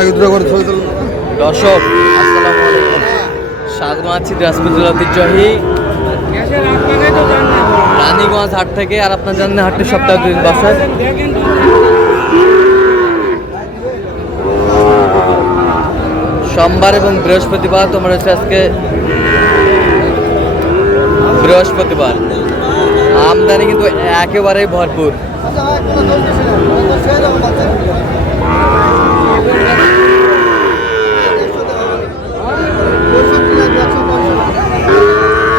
দর্শক আসসালামু আলাইকুম, স্বাগত আছি দিনাজপুর জেলা ঐতিহ্যবাহী রানীগঞ্জ হাট থেকে। আর আপনার জানেন হাটটি সপ্তাহে 2 দিন বসে। সোমবার এবং বৃহস্পতিবার তোমার হচ্ছে আজকে বৃহস্পতিবার। আমদানি কিন্তু একেবারেই ভরপুর।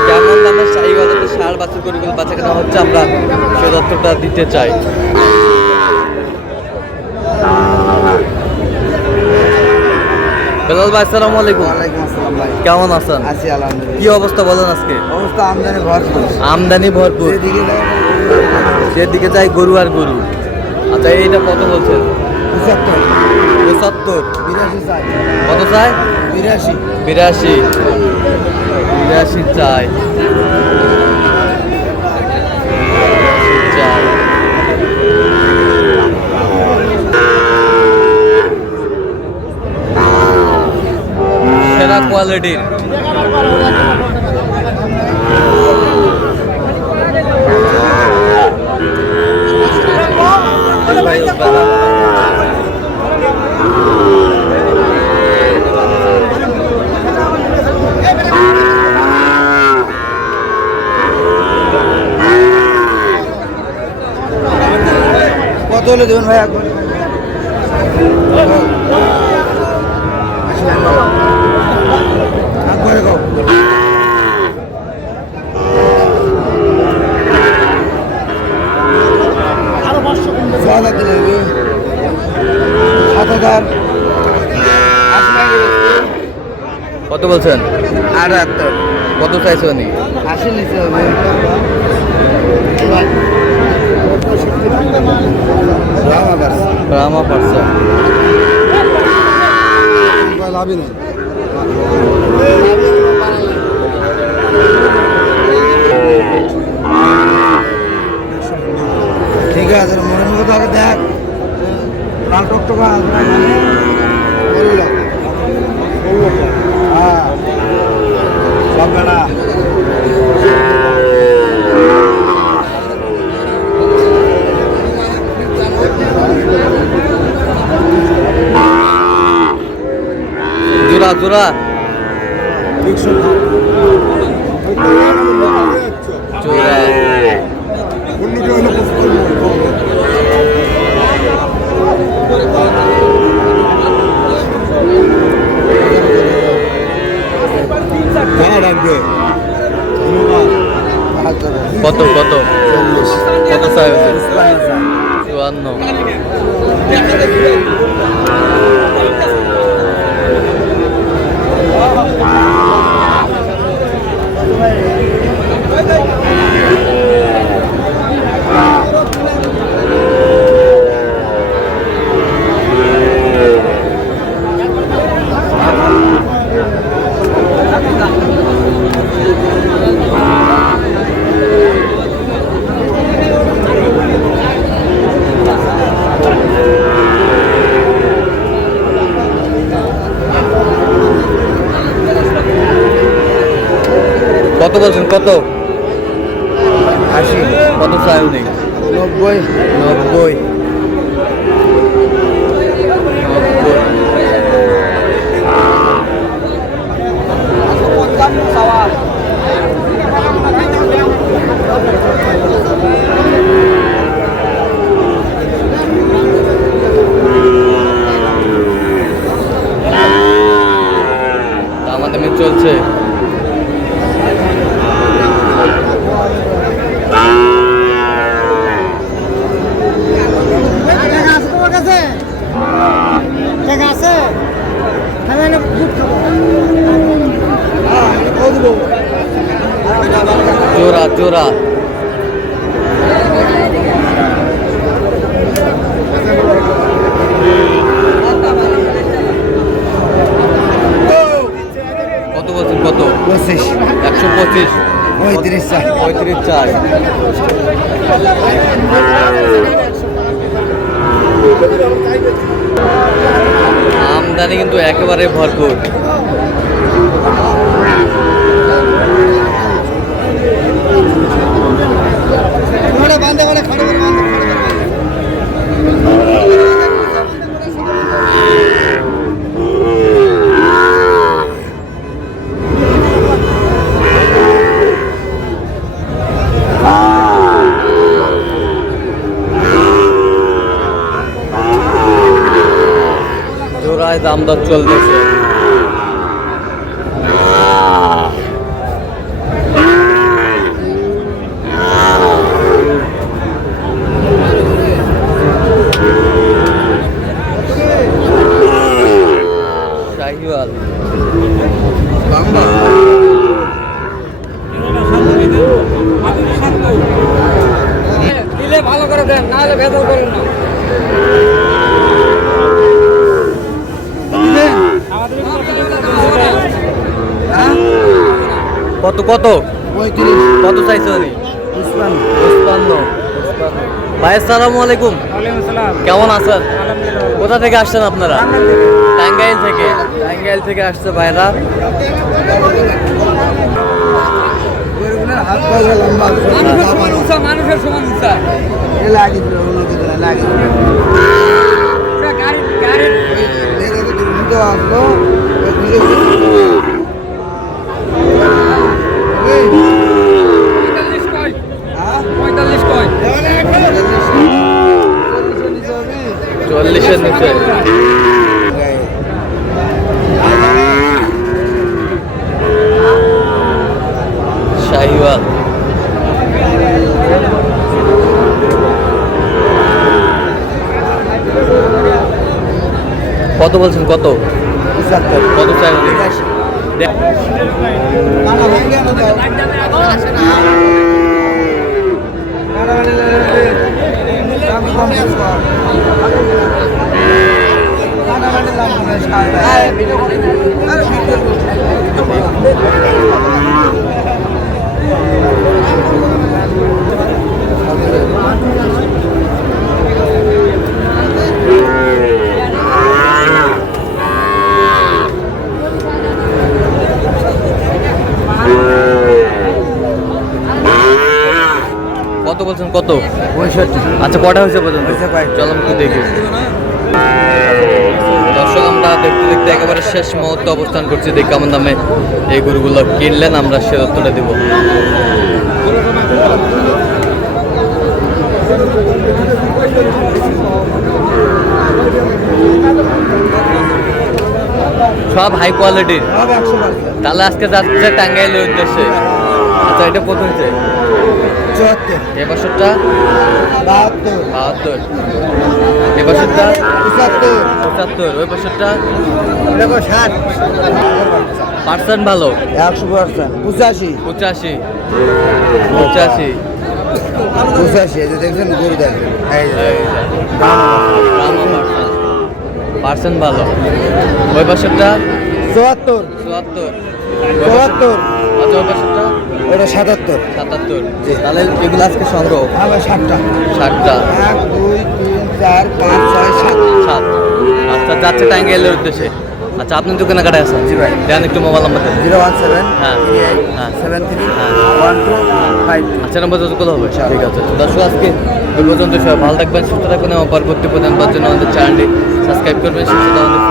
কেমন দামের এই বাজারে ষাঁড় বাছুর গরুগুলো বাচ্চা কেনা হচ্ছে, আমরা সে তথ্যটা দিতে চাই। বেলাল ভাই আসসালামু আলাইকুম। ওয়ালাইকুম আসসালাম ভাই, কেমন আছেন? আছি আলহামদুলিল্লাহ। কি অবস্থা বলেন আজকে? অবস্থা আমদানি ভরপুর, আমদানি ভরপুর, যেদিকে যাই গরু আর গরু। আচ্ছা এইটা কত বলছেন? 75 75 82 চাই। কত চাই? 82 82 82 চাই। সেরা কোয়ালিটির কত হলে দেবেন ভাই? একবার একবারে কও। সাদা দিলে 7000 কত বলছেন? 78 কত চাইছে উনি? 80 নিচে হবে। রামা পারছে লাভই নেই। ঠিক আছে, মনের মতো আগে দেখ। লাল টকটকা হ্যাঁ সব বেড়া। জোড়া জোড়া জোড়া কত কত কত চাই? 54 কত বলছেন? কত? 80 কত চাই উনি? 90 90 আমাদের চলছে। জোড়া জোড়া কত বলছেন? কত? 25 125 35 চাই। 35 চাই। আমদানি কিন্তু একেবারে ভরপুর। জোড়ায় দাম দর চলতেছে। শাহিওয়াল দিলে ভালো করে দেন, না হলে ভেতর করুন না। কত কত 35 কত চাইছো উনি? 55। ভাই আসসালামু আলাইকুম, কেমন আছেন? কোথা থেকে আসছেন আপনারা? টাঙ্গাইল থেকে। টাঙ্গাইল থেকে আসছে ভাইরা। হাত পায়ে লম্বা মানুষের সমান উঁচা, মানুষের সমান উঁচা। লাগে লাগে পুরা গাড়ির তো আসলো 45 কয়, 45 কয়। 40-এর নিচে। শাহিওয়াল কত বলছেন? কত কত চাই উনি? কত বলছেন? কত? 65। আচ্ছা, কটা হয়েছে পর্যন্ত? হয়েছে কয়েকটা। চলো একটু দেখি। দর্শক, আমরা দেখতে দেখতে একেবারে শেষ মুহূর্তে অবস্থান করছি। দেখি কেমন দামে এই গরুগুলো কিনলেন, আমরা সে উত্তরটা দেবো। সব হাই কোয়ালিটির। তাহলে আজকে যাচ্ছে টাঙ্গাইলের উদ্দেশ্যে। আচ্ছা, এটা কত হয়েছে? 74 এ বছরটা 72 72, এ বছরটা 75 75, ওই বছরটা দেখো 60 পার্সেন্ট ভালো 100% 85 85 85। 85 এই যে দেখছেন গরু দেখেন এই যে পার্সেন্ট ভালো। ওই বছরটা 74 74, 74 আচ্ছা ওই বছরটা ওটা 77 77। তাহলে এগুলো আজকে সংগ্রহ আবার 60টা 60টা 1 2 3 4 5 6 7 7। আচ্ছা, যাচ্ছে টাঙ্গাইলের উদ্দেশ্যে। আচ্ছা, আপনি তো কেনাকাটায় আছেন? জি ভাই। দেন একটু মোবাইল নাম্বার দেন। 017 হ্যাঁ। 38 হ্যাঁ। 73 হ্যাঁ। 1252। আচ্ছা, নম্বর যত হবে। ঠিক আছে। তো দর্শক, আজকে এই পর্যন্ত সবাই ভালো থাকবেন, সুস্থ থাকবেন এবং পরবর্তী প্রদান পাওয়ার জন্য আমাদের চ্যানেলটি সাবস্ক্রাইব করবেন। সুস্থ আমাদের